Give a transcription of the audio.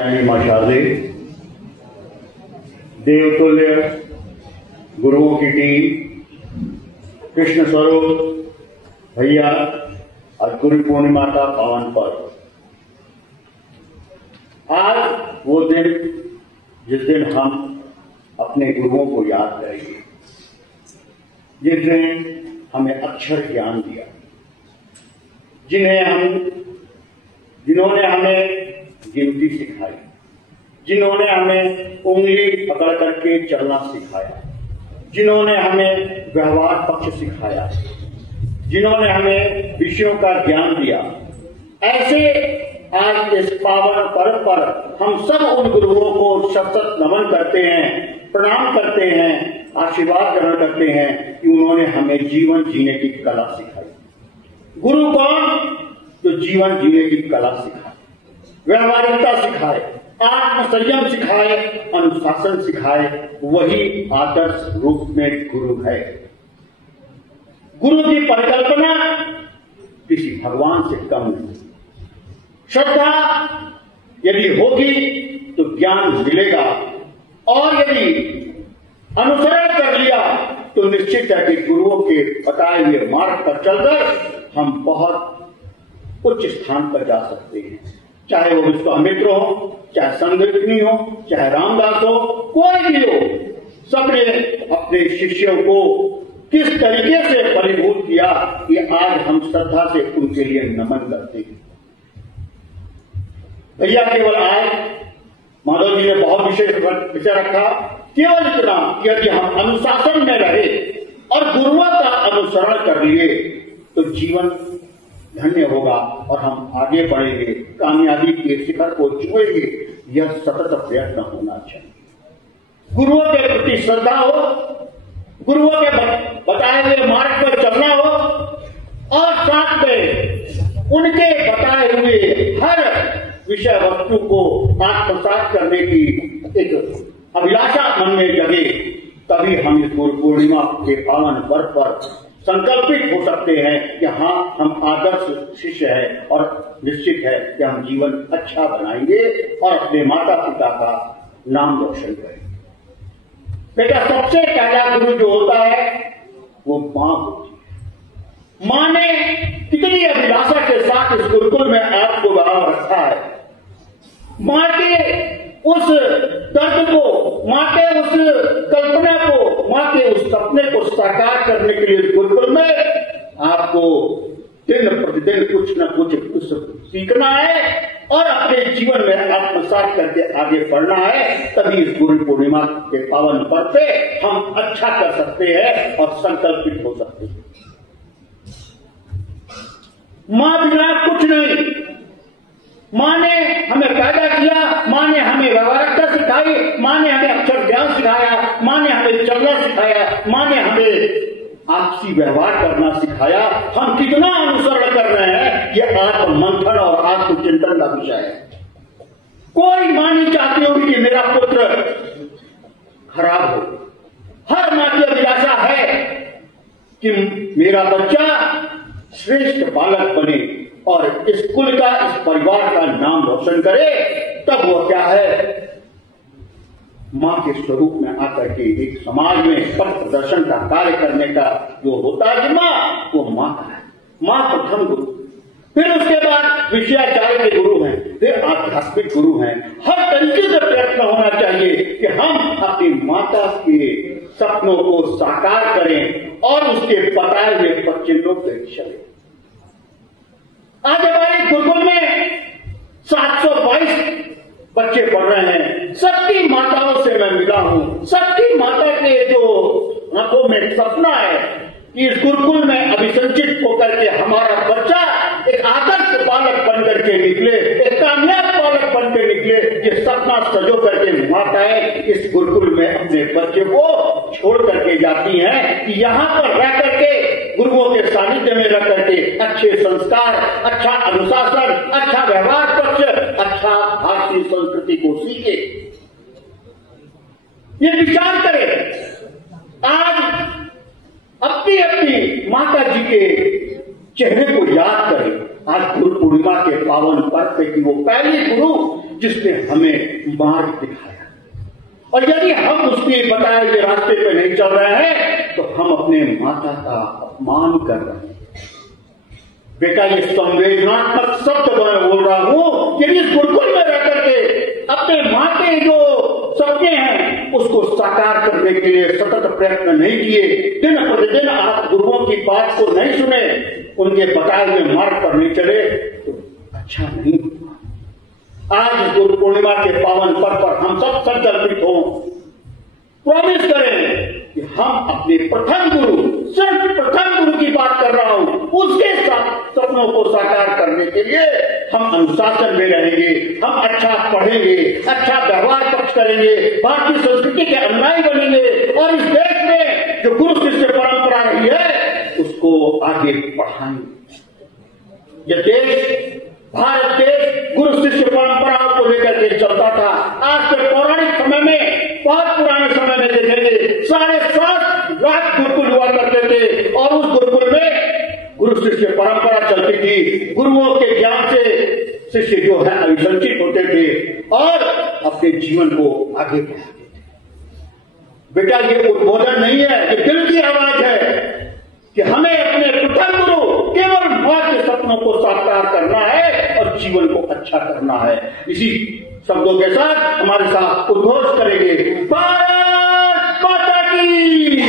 माशादे देवतुल्य गुरुओं की टीम कृष्ण स्वरूप भैया और गुरु पूर्णिमा का पावन पर्व। आज वो दिन जिस दिन हम अपने गुरुओं को याद करेंगे, जिस दिन हमें अक्षर ज्ञान दिया, जिन्होंने हमें गिनती सिखाई, जिन्होंने हमें उंगली पकड़ करके चलना सिखाया, जिन्होंने हमें व्यवहार पक्ष सिखाया, जिन्होंने हमें विषयों का ज्ञान दिया। ऐसे आज इस पावन पर्व पर हम सब उन गुरुओं को शत-शत नमन करते हैं, प्रणाम करते हैं, आशीर्वाद ग्रहण करते हैं कि उन्होंने हमें जीवन जीने की कला सिखाई। गुरु कौन? तो जीवन जीने की कला सिखाए, व्यवहारिकता सिखाए, आत्मसंयम सिखाए, अनुशासन सिखाए, वही आदर्श रूप में गुरु है। गुरु की परिकल्पना किसी भगवान से कम नहीं। श्रद्धा यदि होगी तो ज्ञान मिलेगा, और यदि अनुसरण कर लिया तो निश्चित है कि गुरुओं के बताए हुए मार्ग पर चलकर हम बहुत उच्च स्थान पर जा सकते हैं। चाहे वो विश्वामित्र हो, चाहे संदीपनी हो, चाहे रामदास हो, कोई भी हो, सबने अपने शिष्यों को किस तरीके से परिभूत किया कि आज हम श्रद्धा से उनके लिए नमन करते हैं। भैया केवल आए, माधव जी ने बहुत विषय रखा, केवल इतना कि यदि हम अनुशासन में रहे और गुरुओं का अनुसरण कर लिए तो जीवन धन्य होगा और हम आगे बढ़ेंगे, कामयाबी के शिखर को छुएंगे। यह सतत प्रयत्न होना चाहिए। गुरुओं के प्रति श्रद्धा हो, गुरुओं के बताए हुए मार्ग पर चलना हो, और साथ में उनके बताए हुए हर विषय वस्तु को आत्मसात करने की एक अभिलाषा मन में जगे, तभी हम इस गुरु पूर्णिमा के पावन पर्व पर संकल्पित हो सकते हैं कि हाँ, हम आदर्श शिष्य हैं और निश्चित है कि हम जीवन अच्छा बनाएंगे और अपने माता पिता का नाम रोशन करेंगे। बेटा, सबसे पहला गुरु जो होता है वो मां होती है। मां ने कितनी अभिलाषा के साथ इस गुरुकुल में आपको बढ़ा रखा है। मां के उस दर्द को, मां के उस कल्पना को, मां के उस सपने को साकार करने के लिए गुरुकुल में आपको दिन प्रतिदिन कुछ न कुछ सीखना है और अपने जीवन में आत्मसात करके आगे बढ़ना है। तभी इस गुरु पूर्णिमा के पावन पर्व पे हम अच्छा कर सकते हैं और संकल्पित हो सकते हैं। मां बिना कुछ नहीं। मां ने हमें पैदा किया, मां ने हमें व्यवहारिकता सिखाई, मां ने हमें अक्षर ज्ञान सिखाया, मां ने हमें चलना सिखाया, मां ने हमें आपसी व्यवहार करना सिखाया। हम कितना अनुसरण कर रहे हैं, यह आत्म मंथन और आत्मचिंतन का विषय है। कोई मां नहीं चाहती होगी कि मेरा पुत्र खराब हो। हर मां की अभिलाषा है कि मेरा बच्चा श्रेष्ठ बालक बने और इस कुल का, इस परिवार का नाम रोशन करे। तब वो क्या है, मां के स्वरूप में आकर के एक समाज में पथ प्रदर्शन का कार्य करने का जो होता है जिम्मा, वो मां का है। मां प्रथम गुरु, फिर उसके बाद विषयाचार्य के गुरु हैं, फिर आध्यात्मिक गुरु हैं। हर तरीके से प्रयत्न होना चाहिए कि हम अपनी माता के सपनों को साकार करें और उसके बताए हुए पच्चीनों पे चले। आज हमारे गुरुकुल में 722 बच्चे पढ़ रहे हैं। सबकी माताओं से मैं मिला हूं। सबकी माता के जो आंखों में सपना है कि इस गुरुकुल में अभिसंचित होकर के हमारा बच्चा एक आदर्श बालक बनकर के निकले, एक कामयाब बालक बनकर निकले। ये सपना सजो करके माताएं इस गुरुकुल में अपने बच्चे को छोड़ करके जाती हैं कि यहाँ पर रह करके, गुरुओं के सानिध्य में रह करके अच्छे संस्कार, अच्छा अनुशासन, अच्छा व्यवहार पक्ष, अच्छा भारतीय संस्कृति को सीखे। ये विचार करें। आज अपनी अपनी माता जी के चेहरे को याद करें। आज गुरु पूर्णिमा के पावन पर्व पे कि वो पहली गुरु जिसने हमें मार्ग दिखाया। और यदि हम उसके बताए हुए रास्ते पे नहीं चल रहे हैं तो हम अपने माता का अपमान कर रहे हैं। बेटा, ये संवेदनात्मक शब्द मैं बोल रहा हूं, यदि इस गुरुकुल में रह करके अपने माँ के जो सपने हैं उसको साकार करने के लिए सतत प्रयत्न नहीं किए, दिन प्रतिदिन आप गुरुओं की बात को नहीं सुने, उनके बताए हुए मार्ग पर नहीं चले, तो अच्छा नहीं। आज गुरु पूर्णिमा के पावन पर्व पर हम सब संकल्पित हों, प्रॉमिस करें कि हम अपने प्रथम गुरु, सिर्फ प्रथम गुरु की बात कर रहा हूं, उसके सपनों को साकार करने के लिए हम अनुशासन में रहेंगे, हम अच्छा पढ़ेंगे, अच्छा व्यवहार पक्ष करेंगे, भारतीय संस्कृति के अनुयायी बनेंगे और इस देश में जो गुरु शिष्य परंपरा रही है उसको आगे बढ़ाएंगे। यह देश, भारत देश गुरु शिष्य परंपराओं को लेकर के चलता था। आज के पौराणिक समय में, बहुत पुराने समय में देखेंगे 7.5 लाख गुरुकुल हुआ करते थे और उस गुरुकुल में गुरु शिष्य परंपरा चलती थी। गुरुओं के ज्ञान से शिष्य जो है अभिसंचित होते थे और अपने जीवन को आगे बढ़ाते थे। बेटा, ये उद्बोधन नहीं है, ये दिल की आवाज है कि हमें अपने प्रथम गुरु केवल मां के सपनों को साकार करना है और जीवन को अच्छा करना है। इसी शब्दों के साथ हमारे साथ उद्घोष करेंगे भारत माता की।